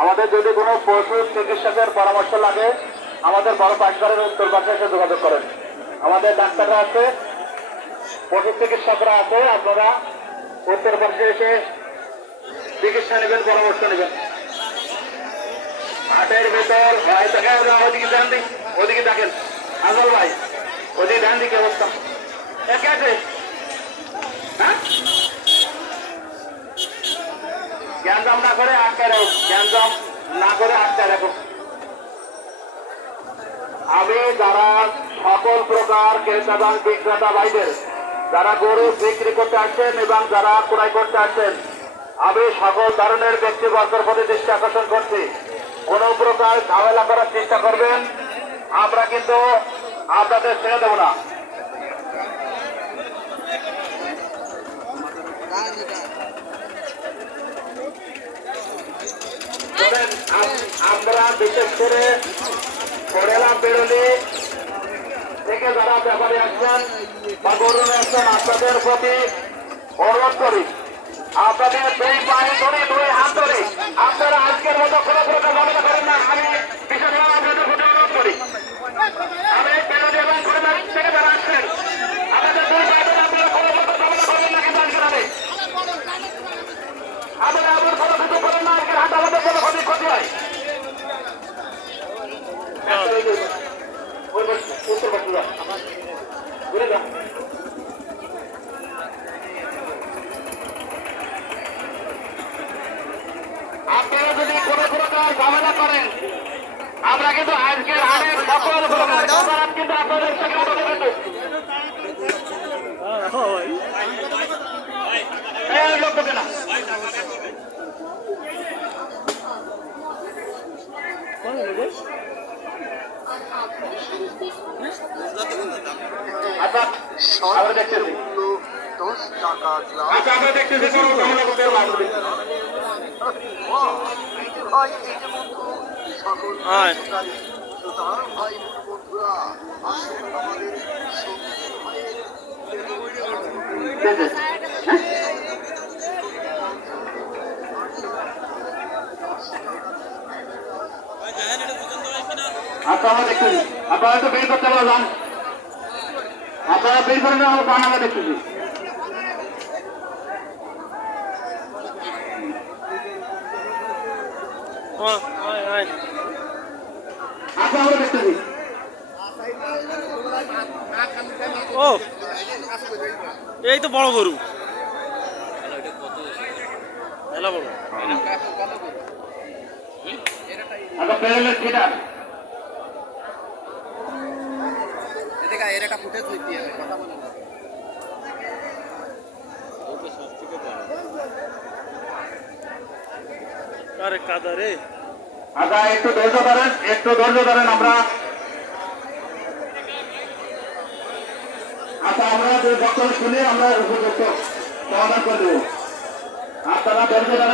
আমাদের যদি কোনো পশু চিকিৎসকের পরামর্শ লাগে আমাদের বড় পাঠঘরের উত্তর পাশে এসে যোগাযোগ করেন। আমাদের ডাক্তাররা আছে, পশু চিকিৎসকরা আছে, আপনারা উত্তর পাশে এসে চিকিৎসা নেবেন, পরামর্শ নেবেন। হাটের ভেতর ভাই দেখেন, ওদিকে ধ্যান দিন, ওদিকে দেখেন আজল ভাই, ওদিকে ধ্যান দিকে অবস্থা একে আছে। হ্যাঁ, জ্ঞানজাম না করে আটকায় রাখো, জ্ঞানজাম না করে আটকায় রাখো। আমি যারা সকল প্রকার ক্রেতাদান বিক্রেতা ভাইদের যারা গরু বিক্রি করতে আসছেন এবং যারা ক্রয় করতে আসছেন, আমি সকল ধরনের ব্যক্তিবর্গের প্রতি দৃষ্টি আকর্ষণ করছি। কোন প্রকার ঝামেলা করার চেষ্টা করবেন, আমরা কিন্তু আপনাদের ছেড়ে দেব না। আমরা বিশেষ করে করেলা বেরোলি থেকে যারা ব্যাপারে আসছেন বা গরু আসছেন, আপনাদের প্রতি অনুরোধ করি, আপনাদের দুই পায়ে ধরে দুই হাত ধরে আপনারা আজকের মতো কোনো প্রকার ঝামেলা করেন না। আমি বিশেষভাবে আপনাদের প্রতি অনুরোধ করি, আমি বেরোলি এবং করেলা থেকে যারা আসছেন আপনাদের দুই পায়ে ধরে আপনারা কোনো প্রকার ঝামেলা করেন না। কিন্তু আজকের আমি আপনারা এমন কোনো কিছু করেন না, আজকের হাত আমাদের কোনো ক্ষতি হয়। আপনারা যদি কোনো প্রকার ঝামেলা করেন, আমরা কিন্তু আজকের হাটের সকল প্রকার অপরাধ কিন্তু আপনাদের থেকে উঠে দেবেন। লোক দেবে না। আচ্ছা আমরা দেখতেছি, আচ্ছা আমরা দেখতেছি কোনো ঝামেলা করতে পারবেন। আচ্ছা আমরা দেখতেছি, আপনারা তো বের করতে পারলাম, আপনারা বের করে নেওয়া পান, আমরা দেখতেছি। আচ্ছা আমরা দেখতেছি। ও এই তো বড় গরু, বড়। আচ্ছা প্যারেলের থিয়েটার এর একটা ফুটেজ দিয়ে কথা বলে না। আরে কাদা রে। আচ্ছা একটু ধৈর্য ধরেন, একটু ধৈর্য ধরেন। আমরা আচ্ছা আমরা বক্তব্য শুনে আমরা উপযুক্ত সমাধান করে দেবো। আপনারা ধৈর্য ধরেন।